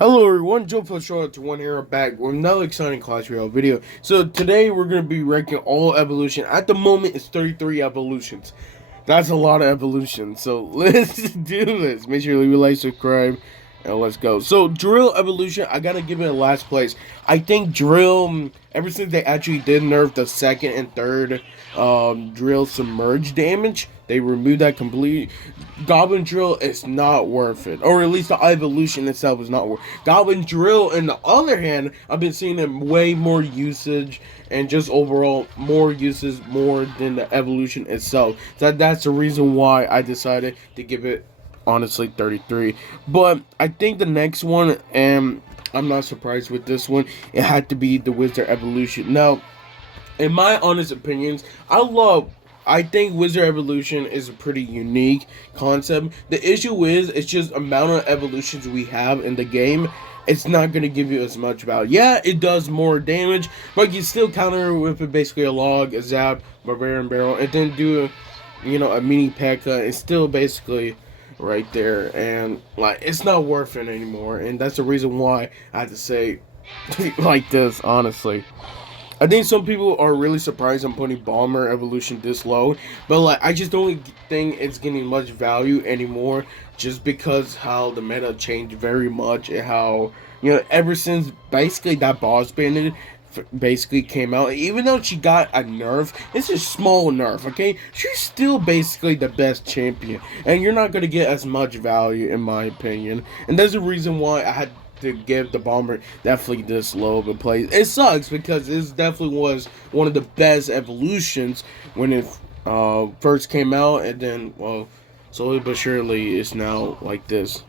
Hello everyone, Joe Plus Show to One Hero back with another exciting Clash Royale video. So today we're going to be ranking all evolution. At the moment it's 33 evolutions. That's a lot of evolutions. So let's do this. Make sure you leave a like, subscribe, and let's go. So Drill evolution, I gotta give it a last place. I think Drill, ever since they actually did nerf the second and third Drill submerge damage, they removed that completely. Goblin Drill is not worth it, or at least the evolution itself is not worth it. Goblin Drill, on the other hand, I've been seeing them way more usage and just overall more uses more than the evolution itself. So that's the reason why I decided to give it honestly 33. But I think the next one, and I'm not surprised with this one, it had to be the Wizard evolution. Now, in my honest opinions, I think Wizard Evolution is a pretty unique concept. The issue is, it's just amount of evolutions we have in the game. It's not going to give you as much value. Yeah, it does more damage, but you still counter with it basically a log, a zap, barbarian barrel, and then do a mini P.E.K.K.A. It's still basically right there, and like it's not worth it anymore. And that's the reason why I had to say like this, honestly. I think some people are really surprised I'm putting Bomber Evolution this low, but like I just don't think it's getting much value anymore, just because how the meta changed very much and how ever since basically that boss bandit basically came out, even though she got a nerf, it's a small nerf, okay? She's still basically the best champion, and you're not gonna get as much value in my opinion, and there's a reason why I had to give the Bomber definitely this low of a play. It sucks because it definitely was one of the best evolutions when it first came out, and then, well, slowly but surely it's now like this.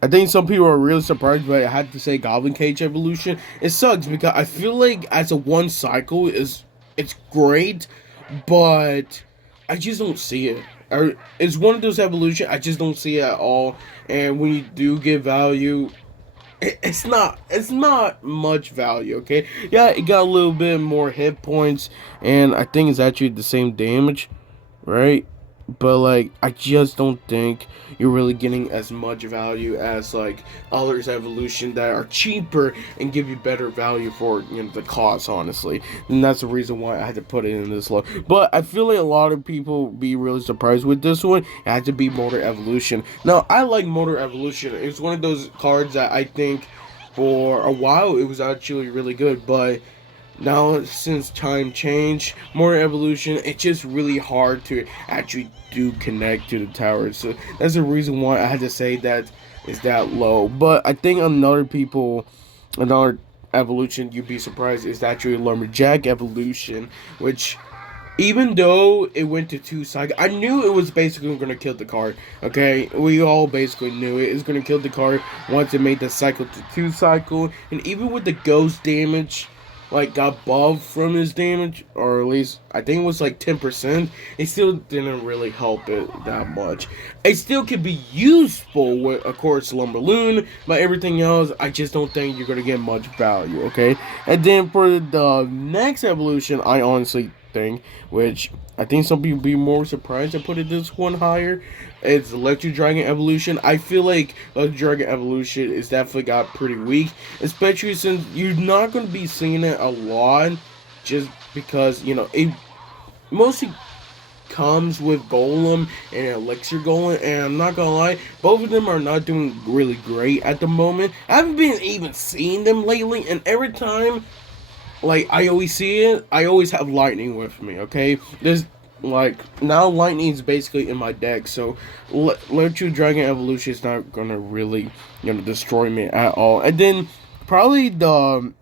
I think some people are really surprised, but I had to say Goblin Cage evolution. It sucks because I feel like as a one cycle it's great, but I just don't see it. It's one of those evolutions I just don't see it at all. And when you do get value, it's not much value. Okay, yeah, it got a little bit more hit points, and I think it's actually the same damage, right? But like I just don't think you're really getting as much value as like others evolution that are cheaper and give you better value for the cost, honestly. And that's the reason why I had to put it in this low. But I feel like a lot of people be really surprised with this one. It had to be Motor Evolution. Now I like Motor Evolution. It's one of those cards that I think for a while it was actually really good, but now since time change, more evolution, it's just really hard to actually do connect to the towers. So that's the reason why I had to say that is that low. But I think another evolution you'd be surprised is actually Lumberjack evolution, which even though it went to 2 cycles, I knew it was basically going to kill the card. Okay, we all basically knew it was going to kill the card once it made the cycle to 2 cycle, and even with the ghost damage, like got buffed from his damage, or at least I think it was like 10%. It still didn't really help it that much. It still could be useful with, of course, Lumberloon, but everything else, I just don't think you're gonna get much value. Okay, and then for the next evolution, I honestly think, which I think some people be more surprised I put it this one higher. It's Electric Dragon evolution. I feel like Electric Dragon evolution is definitely got pretty weak, especially since you're not going to be seeing it a lot, just because it mostly comes with Golem and Elixir Golem, and I'm not gonna lie, both of them are not doing really great at the moment. I haven't been even seeing them lately, and every time like I always see it, I always have lightning with me. Okay, there's like now lightning is basically in my deck, so Electric Dragon evolution is not gonna really destroy me at all. And then probably the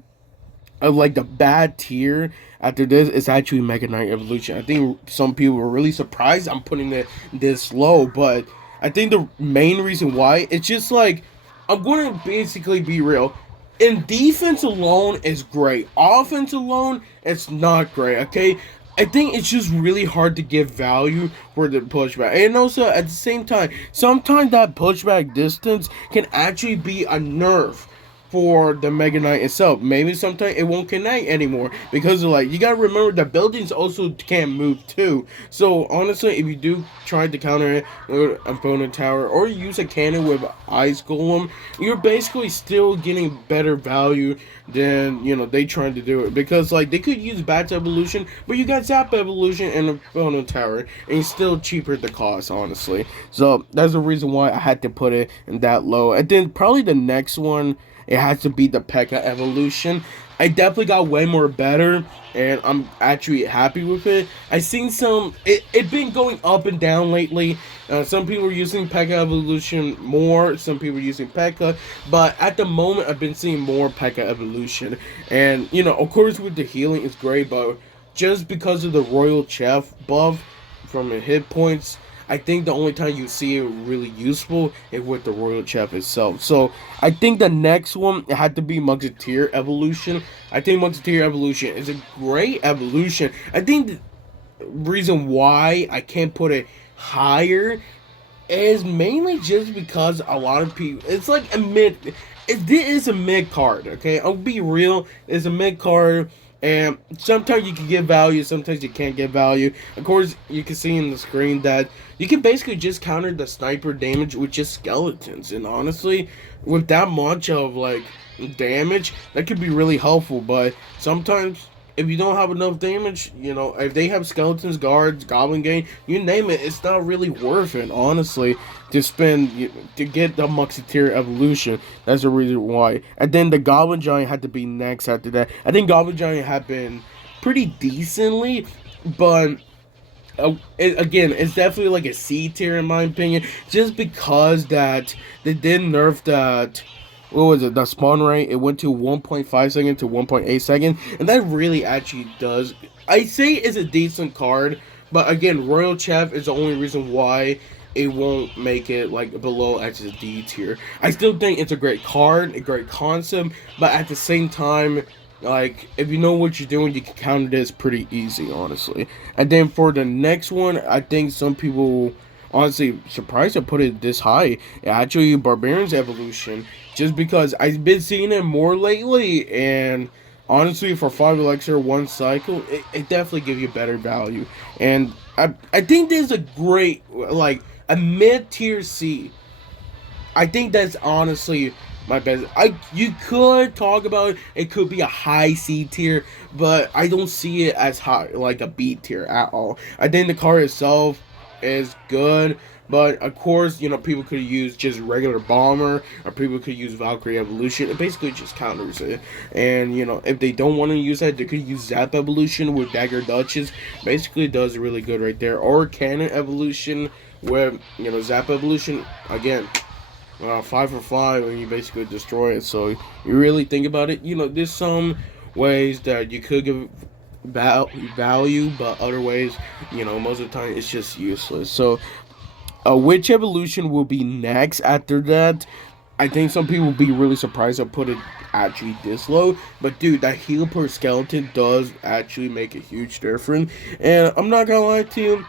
like the bad tier after this is actually Mega Knight evolution. I think some people were really surprised I'm putting it this low, but I think the main reason why, it's just like, I'm going to basically be real. In defense alone is great. Offense alone, it's not great, okay? I think it's just really hard to give value for the pushback. And also, at the same time, sometimes that pushback distance can actually be a nerf. for the Mega Knight itself. Maybe sometimes it won't connect anymore because of, like, you gotta remember the buildings also can't move too. So honestly, if you do try to counter it with opponent tower or use a cannon with ice golem, you're basically still getting better value than, you know, they trying to do it, because like they could use Bat Evolution, but you got Zap Evolution and opponent tower, and it's still cheaper to cost, honestly. So that's the reason why I had to put it in that low. And then probably the next one, it has to be the P.E.K.K.A evolution. I definitely got way more better, and I'm actually happy with it. I seen some, it been going up and down lately. Some people are using P.E.K.K.A evolution more, some people are using P.E.K.K.A, but at the moment I've been seeing more P.E.K.K.A evolution. And, you know, of course with the healing it's great, but just because of the Royal Chef buff from the hit points, I think the only time you see it really useful is with the Royal Chef itself. So I think the next one, it had to be Musketeer Evolution. I think Musketeer Evolution is a great evolution. I think the reason why I can't put it higher is mainly just because a lot of people, it's like a mid, it is a mid card, okay? I'll be real, it's a mid card. And sometimes you can get value, sometimes you can't get value. Of course, you can see in the screen that you can basically just counter the sniper damage with just skeletons. And honestly, with that much of like damage, that could be really helpful. But sometimes, if you don't have enough damage, you know, if they have skeletons, guards, goblin gang, you name it, it's not really worth it, honestly, to spend, to get the Musketeer evolution. That's the reason why. And then the Goblin Giant had to be next after that. I think Goblin Giant had been pretty decently, but again, it's definitely like a C tier in my opinion, just because that they did nerf that, what was it, the spawn rate, it went to 1.5 second to 1.8 second, and that really actually does, I say it's a decent card, but again, Royal Chef is the only reason why it won't make it like below XD tier. I still think it's a great card, a great concept, but at the same time, like, if you know what you're doing, you can counter this pretty easy, honestly. And then for the next one, I think some people honestly surprised to put it this high. Actually, Barbarian's evolution, just because I've been seeing it more lately, and honestly, for 5 elixir, 1 cycle, it definitely gives you better value. And I think there's a great, like, a mid-tier C. I think that's honestly my best. You could talk about it. It could be a high C tier, but I don't see it as high, like a B tier at all. I think the card itself is good, but of course, you know, people could use just regular bomber, or people could use Valkyrie evolution. It basically just counters it. And, you know, if they don't want to use that, they could use Zap evolution with Dagger Duchess. Basically does really good right there. Or Cannon evolution, where, you know, Zap evolution, again, 5 for 5, and you basically destroy it. So you really think about it, you know, there's some ways that you could give value, but other ways, you know, most of the time it's just useless. So which evolution will be next after that? I think some people will be really surprised I put it actually this low, but dude, that heal per skeleton does actually make a huge difference. And I'm not gonna lie to you,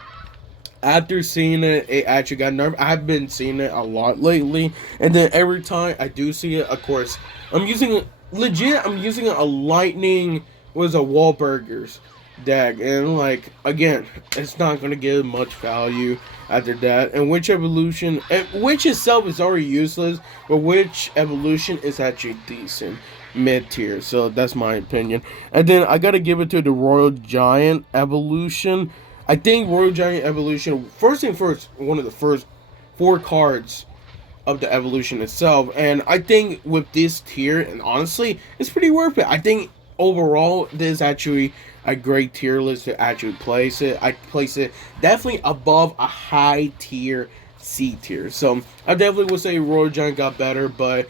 after seeing it, it actually got nerfed. I've been seeing it a lot lately, and then every time I do see it, of course, I'm using a lightning, was a Wahlburgers deck, and like, again, it's not gonna give much value after that. And which evolution, which itself is already useless, but which evolution is actually decent, mid tier. So that's my opinion. And then I gotta give it to the Royal Giant evolution. I think Royal Giant evolution, first thing first, one of the first 4 cards of the evolution itself. And I think with this tier, and honestly, it's pretty worth it. I think overall, this is actually a great tier list to actually place it. I place it definitely above a high tier C tier. So I definitely would say Royal Giant got better, but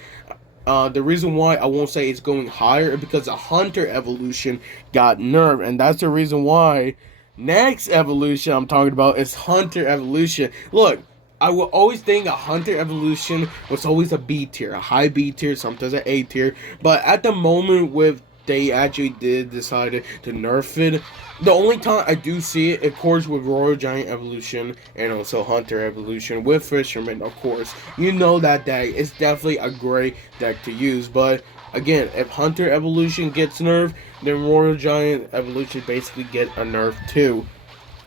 the reason why I won't say it's going higher is because the Hunter evolution got nerfed, and that's the reason why next evolution I'm talking about is Hunter evolution. Look, I will always think a Hunter evolution was always a B tier, a high B tier, sometimes an A tier. But at the moment, with they actually did decide to nerf it, the only time I do see it, of course, with Royal Giant evolution and also Hunter evolution with Fisherman, of course. You know that deck is definitely a great deck to use, but Again, if Hunter evolution gets nerfed, then Royal Giant evolution basically get a nerf too.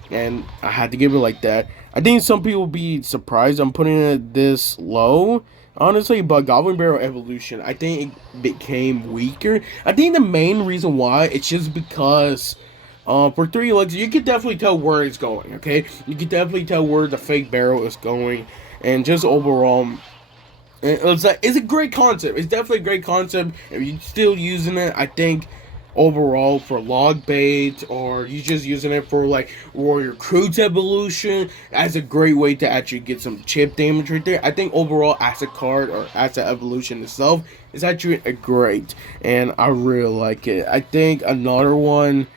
And I had to give it like that. I think some people will be surprised I'm putting it this low, honestly, but Goblin Barrel Evolution, I think it became weaker. I think the main reason why, it's just because for 3 Elixir, you can definitely tell where it's going, okay? You can definitely tell where the fake barrel is going, and just overall, it's a great concept. It's definitely a great concept. If you're still using it, I think overall for log bait, or you just using it for like Warrior Recruits evolution, that's a great way to actually get some chip damage right there. I think overall as a card or as an evolution itself is actually a great, and I really like it. I think another one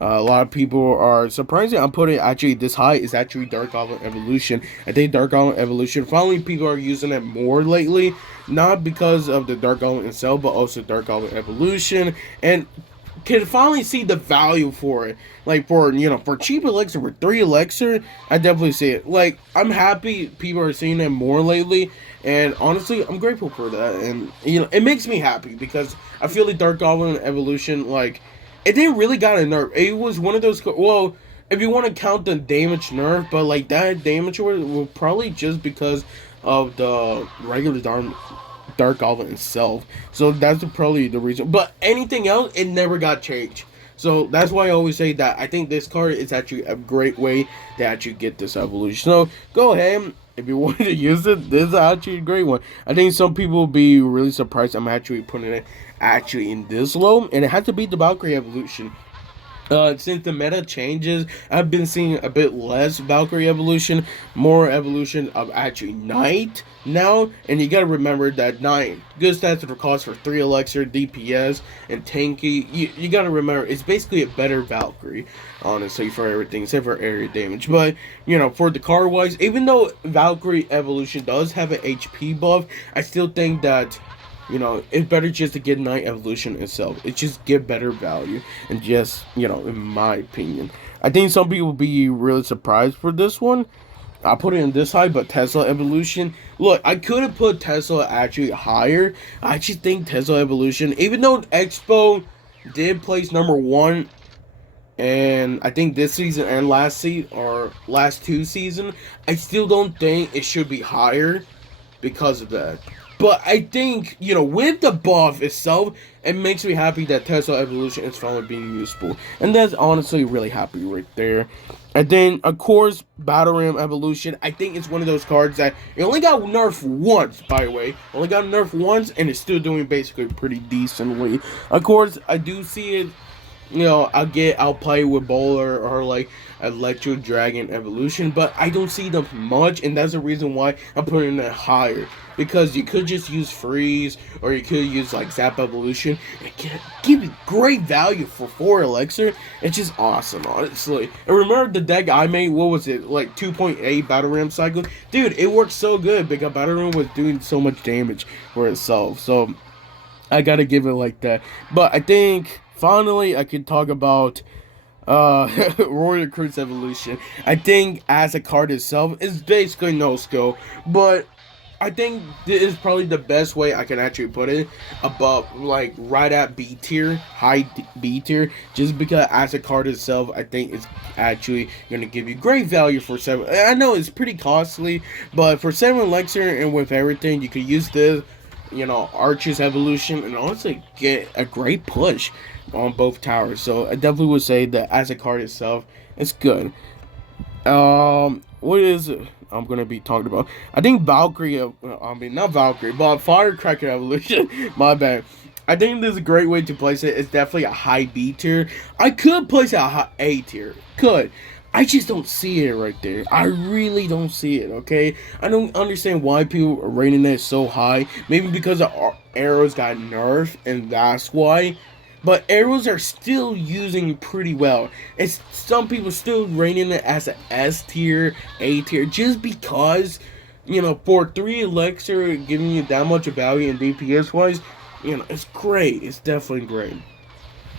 a lot of people are surprised that I'm putting it actually this high is actually Dark Goblin Evolution. I think Dark Goblin Evolution, finally people are using it more lately, not because of the Dark Goblin itself, but also Dark Goblin Evolution, and can finally see the value for it. Like for, for cheap elixir, for 3 elixir, I definitely see it. Like, I'm happy people are seeing it more lately, and honestly, I'm grateful for that. And, it makes me happy because I feel like Dark Goblin Evolution, like, it didn't really got a nerf. It was one of those, well, if you want to count the damage nerf, but like that damage was probably just because of the regular Dark Goblin itself. So that's probably the reason. But anything else, it never got changed. So that's why I always say that I think this card is actually a great way to actually get this evolution. So go ahead. If you want to use it, this is actually a great one. I think some people will be really surprised I'm actually putting it actually in this low. And it has to be the Valkyrie evolution. Since the meta changes, I've been seeing a bit less Valkyrie evolution, more evolution of actually Knight now. And you gotta remember that Knight, good stats for cost for 3 elixir, DPS, and tanky. You gotta remember, it's basically a better Valkyrie, honestly, for everything, except for area damage. But, for the card wise, even though Valkyrie evolution does have an HP buff, I still think that it's better just to get Knight evolution itself. It just give better value. And just, in my opinion. I think some people will be really surprised for this one. I put it in this high, but Tesla evolution. Look, I could have put Tesla actually higher. I actually think Tesla evolution, even though Expo did place number 1, and I think this season and last season, or last 2 season, I still don't think it should be higher because of that. But I think, with the buff itself, it makes me happy that Tesla Evolution is finally being useful. And that's honestly really happy right there. And then, of course, Battle Ram Evolution. I think it's one of those cards that it only got nerfed once, by the way. Only got nerfed once, and it's still doing basically pretty decently. Of course, I do see it. I'll play with Bowler or like Electro Dragon Evolution, but I don't see them much, and that's the reason why I'm putting it higher. Because you could just use Freeze, or you could use like Zap Evolution, and give you great value for 4 elixir. It's just awesome, honestly. And remember the deck I made, what was it, like 2.8 Battle Ram cycle? Dude, it worked so good because Battle Ram was doing so much damage for itself. So I gotta give it like that. But I think finally I can talk about Warrior Recruits Evolution. I think as a card itself, it's basically no skill, but I think this is probably the best way I can actually put it, above, like, right at B tier, high B tier, just because as a card itself, I think it's actually going to give you great value for 7. I know it's pretty costly, but for 7 elixir and with everything, you could use this, Archer's Evolution, and honestly get a great push on both towers. So I definitely would say that as a card itself, it's good. What is it I'm gonna be talking about? I think Valkyrie, not Valkyrie, but Firecracker Evolution. My bad. I think this is a great way to place it. It's definitely a high B tier. I could place it a high A tier. Could. I just don't see it right there. I really don't see it, okay? I don't understand why people are rating it so high. Maybe because our arrows got nerfed, and that's why. But arrows are still using pretty well. It's some people still rating it as an S tier, A tier, just because, for 3 elixir giving you that much value in DPS wise, it's great. It's definitely great.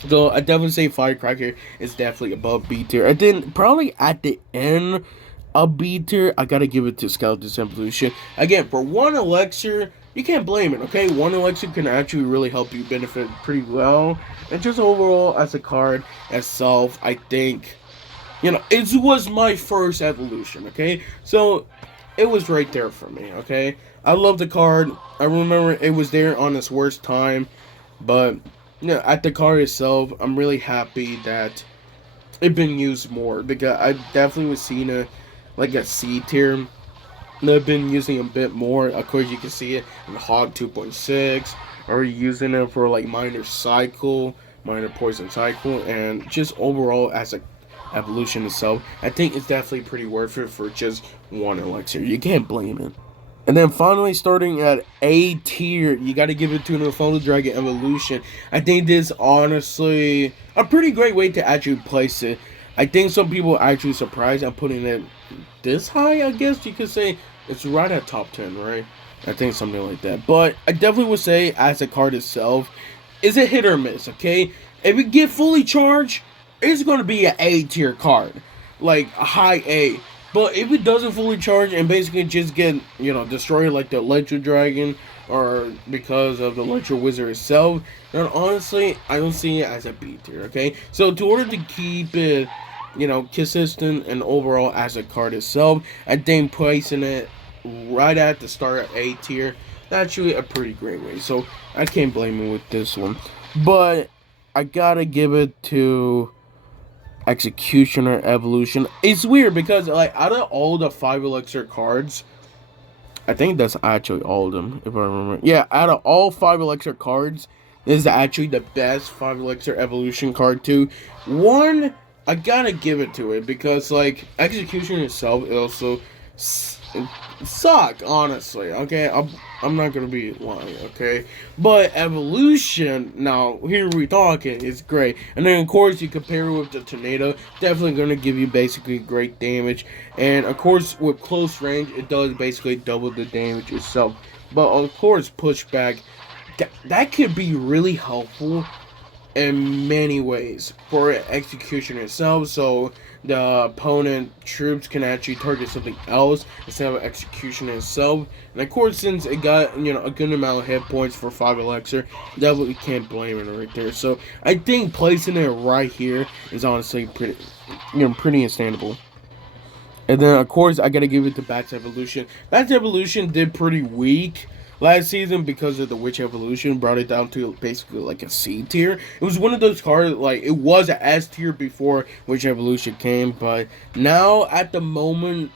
So I definitely say Firecracker is definitely above B tier. And then probably at the end of B tier, I gotta give it to Skeleton's Evolution. Again, for 1 elixir, you can't blame it, okay? One elixir can actually really help you benefit pretty well. And just overall, as a card itself, I think, it was my first evolution, okay? So, it was right there for me, okay? I love the card. I remember it was there on its worst time. But, at the card itself, I'm really happy that it been used more. Because I definitely was seeing a C tier. They've been using a bit more. Of course, you can see it in Hog 2.6. Or using it for, like, Minor Cycle, Minor Poison Cycle. And just overall, as a evolution itself, I think it's definitely pretty worth it for just one elixir. You can't blame it. And then finally, starting at A tier, you got to give it to the Photo Dragon Evolution. I think this honestly a pretty great way to actually place it. I think some people are actually surprised I'm putting it this high. I guess you could say it's right at top 10, right? I think something like that. But I definitely would say, as a card itself, is a hit or miss. Okay, if it get fully charged, it's going to be an A tier card, like a high A. But if it doesn't fully charge and basically just get, destroyed like the Electro Dragon or because of the Electro Wizard itself, then honestly, I don't see it as a B tier, okay? So, in order to keep it, consistent and overall as a card itself, I think placing it right at the start of A tier, that's actually a pretty great way. So, I can't blame him with this one. But, I gotta give it to Executioner Evolution. It's weird because, like, out of all the 5 elixir cards, I think that's actually all of them, if I remember. Yeah, out of all 5 elixir cards, this is actually the best 5 elixir evolution card too. One, I gotta give it to it because, like, Executioner itself is also suck, honestly. Okay, I'm not gonna be lying. Okay, but Evolution, now here we talking, is great. And then of course you compare it with the Tornado, definitely gonna give you basically great damage. And of course with close range, it does basically double the damage itself. But of course pushback, that could be really helpful in many ways for Execution itself. So the opponent troops can actually target something else instead of Execution itself. And of course, since it got a good amount of hit points for 5 elixir, definitely can't blame it right there. So I think placing it right here is honestly pretty understandable. And then of course I gotta give it to Bats Evolution. Bats Evolution did pretty weak last season because of the Witch Evolution, brought it down to basically like a C tier. It was one of those cards, like, it was an S tier before Witch Evolution came, but now at the moment,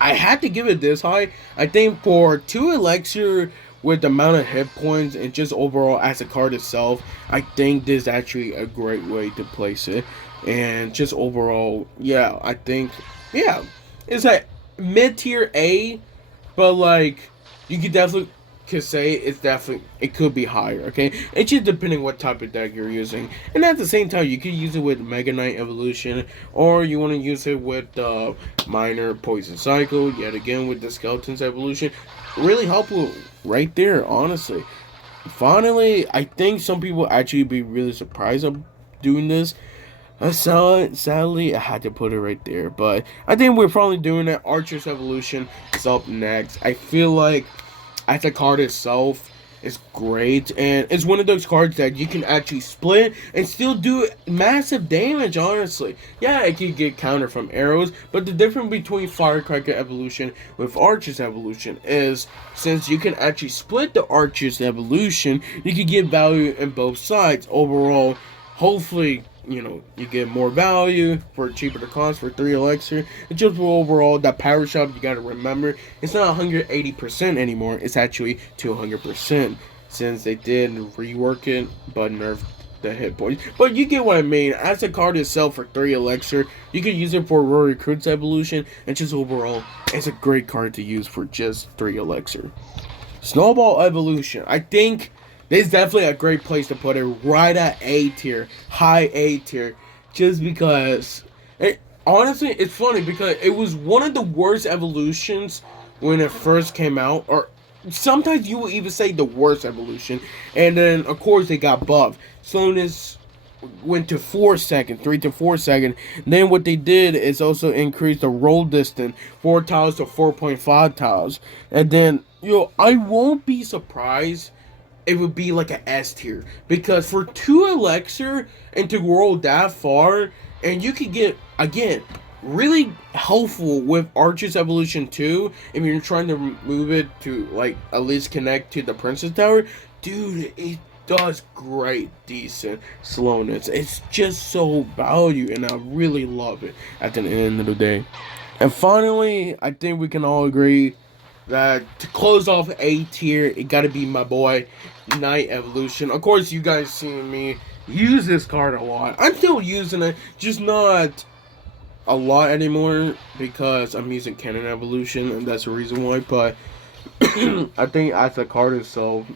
I had to give it this high. I think for 2 elixir with the amount of hit points and just overall as a card itself, I think this is actually a great way to place it. And just overall, yeah, I think, yeah, it's a mid-tier A, but like, you could definitely say it could be higher, okay? It's just depending what type of deck you're using. And at the same time, you could use it with Mega Knight Evolution, or you want to use it with Minor Poison Cycle, yet again with the Skeletons Evolution. Really helpful right there, honestly. Finally, I think some people actually be really surprised of doing this. Sadly, I had to put it right there, but I think we're probably doing it. Archer's Evolution is up next. I feel like as a card itself is great, and it's one of those cards that you can actually split and still do massive damage, honestly. Yeah, it can get counter from arrows, but the difference between Firecracker Evolution with Archer's Evolution is, since you can actually split the Archer's Evolution, you can get value in both sides. Overall, hopefully, you get more value for cheaper to cost for 3 elixir. It's just overall, that power shot, you gotta remember, it's not 180% anymore. It's actually 200%, since they did rework it, but nerfed the hit points. But you get what I mean. As a card itself for 3 elixir, you can use it for Rory Recruit's Evolution, and just overall, it's a great card to use for just 3 elixir. Snowball Evolution, I think this is definitely a great place to put it, right at A tier, high A tier, just because, honestly, it's funny because it was one of the worst evolutions when it first came out, or sometimes you will even say the worst evolution, and then, of course, they got buffed. Slowness went to 4 seconds, 3 to 4 seconds. Then what they did is also increase the roll distance 4 tiles to 4.5 tiles, and then I won't be surprised. It would be like an S tier because for 2 elixir and to roll that far, and you could get again really helpful with Archer's Evolution 2 if you're trying to move it to like at least connect to the Princess Tower. Dude, it does great, decent slowness. It's just so value, and I really love it at the end of the day. And finally, I think we can all agree that to close off A tier, it gotta be my boy, Night Evolution. Of course, you guys seen me use this card a lot. I'm still using it, just not a lot anymore because I'm using Cannon Evolution, and that's the reason why. But I think as a card itself,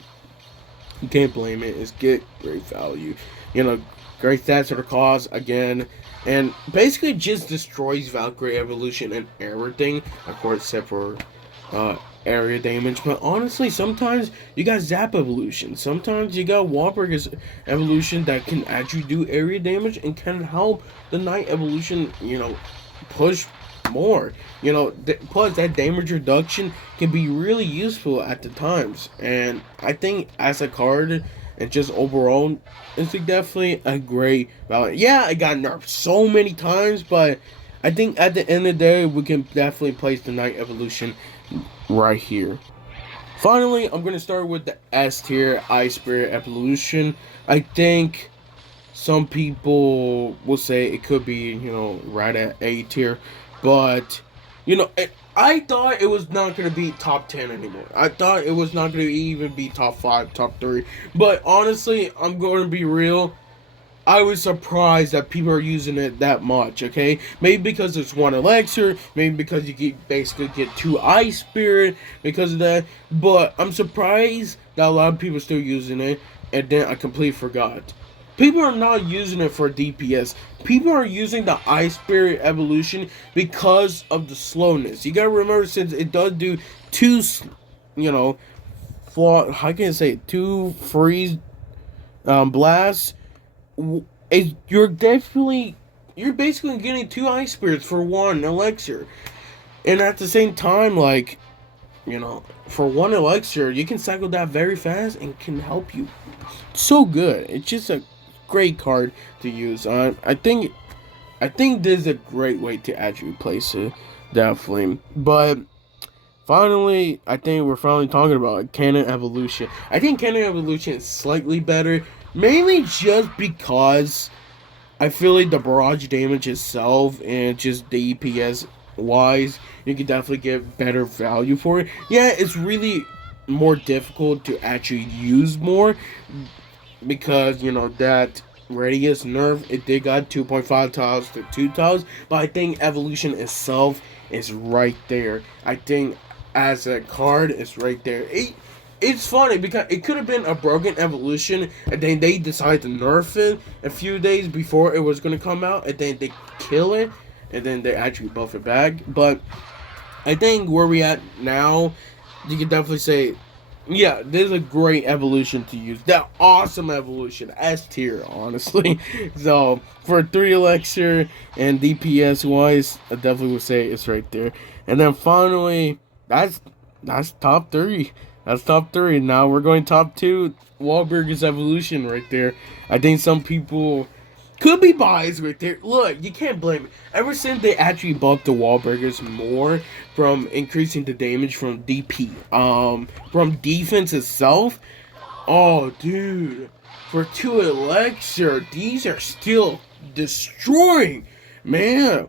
you can't blame it. It's get great value. Great stats for the cause again. And basically just destroys Valkyrie Evolution and everything. Of course, except for area damage. But honestly, sometimes you got Zap Evolution. Sometimes you got Wahlberg's Evolution that can actually do area damage and can help the Night Evolution, push more. Plus that damage reduction can be really useful at the times. And I think as a card and just overall, it's definitely a great value. Yeah, it got nerfed so many times, but I think at the end of the day, we can definitely place the Night Evolution right here. Finally, I'm going to start with the S tier, Ice Spirit Evolution. I think some people will say it could be, right at A tier, but, I thought it was not going to be top 10 anymore. I thought it was not going to even be top 5, top 3. But honestly, I'm going to be real. I was surprised that people are using it that much, okay? Maybe because it's 1 elixir, maybe because you basically get 2 Ice Spirit because of that. But I'm surprised that a lot of people are still using it, and then I completely forgot. People are not using it for DPS. People are using the Ice Spirit Evolution because of the slowness. You gotta remember, since it does do 2, how can I say it? 2 freeze blasts. You're basically getting 2 Ice Spirits for 1 elixir. And at the same time, for 1 elixir, you can cycle that very fast and can help you so good. It's just a great card to use. I think this is a great way to actually place it, definitely. But finally, I think we're finally talking about Cannon Evolution. I think Cannon Evolution is slightly better, mainly just because I feel like the barrage damage itself and just DPS wise, you can definitely get better value for it. Yeah, it's really more difficult to actually use more because that radius nerf, it did got 2.5 tiles to 2 tiles, but I think Evolution itself is right there. I think as a card, it's right there. It's funny because it could have been a broken Evolution, and then they decided to nerf it a few days before it was going to come out, and then they kill it, and then they actually buff it back. But I think where we at now, you can definitely say, yeah, this is a great evolution to use. That awesome evolution, S tier, honestly. So for 3 elixir and DPS wise, I definitely would say it's right there. And then finally, that's top 3. That's top 3. Now we're going top 2. Wahlberg's evolution right there. I think some people could be biased right there. Look, you can't blame it. Ever since they actually buffed the Wahlburgers more from increasing the damage from DP, from defense itself. Oh, dude, for 2 elixir, these are still destroying, man.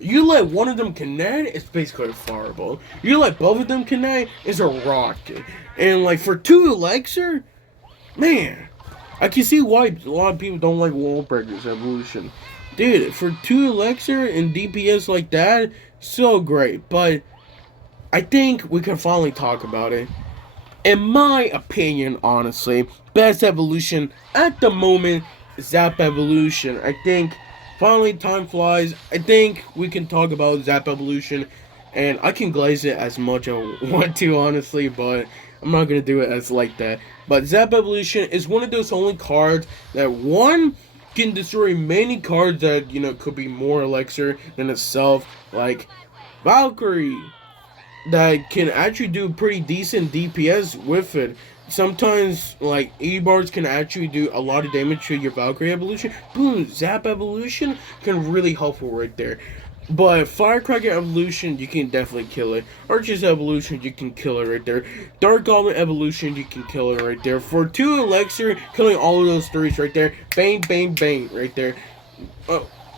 You let one of them connect, it's basically a fireball. You let both of them connect, it's a rocket. And for 2 elixir, man, I can see why a lot of people don't like Wahlburgers evolution. Dude, for 2 elixir and DPS like that, so great. But I think we can finally talk about it. In my opinion, honestly, best evolution at the moment is Zap Evolution. I think finally time flies. I think we can talk about Zap Evolution, and I can glaze it as much as I want to, honestly, but I'm not gonna do it as like that. But Zap Evolution is one of those only cards that one can destroy many cards that could be more elixir than itself, like Valkyrie, that can actually do pretty decent DPS with it. Sometimes, like, E-bars can actually do a lot of damage to your Valkyrie evolution. Boom, Zap evolution can really helpful right there. But Firecracker evolution, you can definitely kill it. Archer's evolution, you can kill it right there. Dark Goblin evolution, you can kill it right there. For 2 Elixir, killing all of those 3s right there. Bang, bang, bang, right there.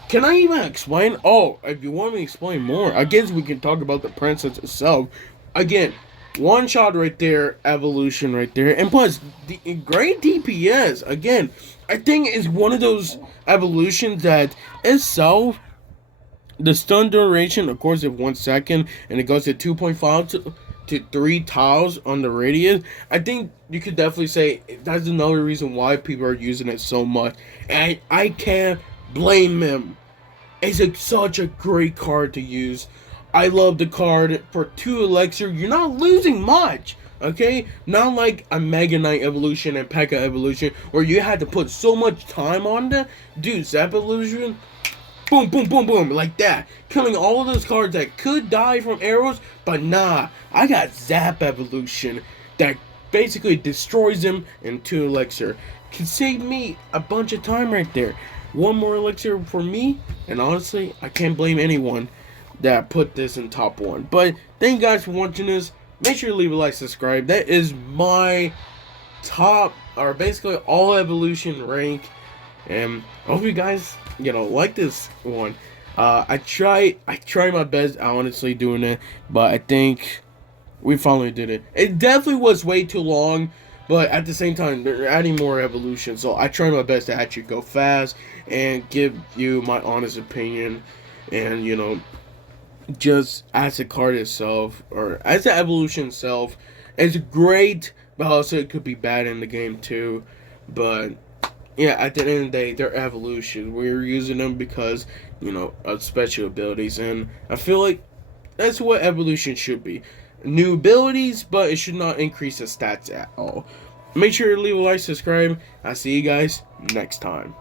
Can I even explain? Oh, if you want me to explain more, I guess we can talk about the princess itself. Again, one shot right there, evolution right there, and plus, great DPS. Again, I think it's one of those evolutions that itself, the stun duration, of course, is 1 second, and it goes to 2.5 to 3 tiles on the radius. I think you could definitely say that's another reason why people are using it so much. And I can't blame him. It's such a great card to use. I love the card. For 2 Elixir, you're not losing much. Okay? Not like a Mega Knight evolution and P.E.K.K.A evolution where you had to put so much time on that. Dude, Zap evolution, boom, boom, boom, boom, like that. Killing all of those cards that could die from arrows, but nah. I got Zap evolution that basically destroys them in 2 Elixir. Can save me a bunch of time right there. 1 more Elixir for me, and honestly, I can't blame anyone that put this in top 1. But thank you guys for watching this. Make sure to leave a like, subscribe. That is my top, or basically all evolution rank. And I hope you guys, like this one. I try my best, honestly, doing it, but I think we finally did it. It definitely was way too long, but at the same time, they're adding more evolution, so I try my best to actually go fast and give you my honest opinion, and just as the card itself, or as the evolution itself, it's great, but also it could be bad in the game too. But yeah, at the end of the day, they're evolution. We're using them because, of special abilities, and I feel like that's what evolution should be. New abilities, but it should not increase the stats at all. Make sure to leave a like, subscribe. I'll see you guys next time.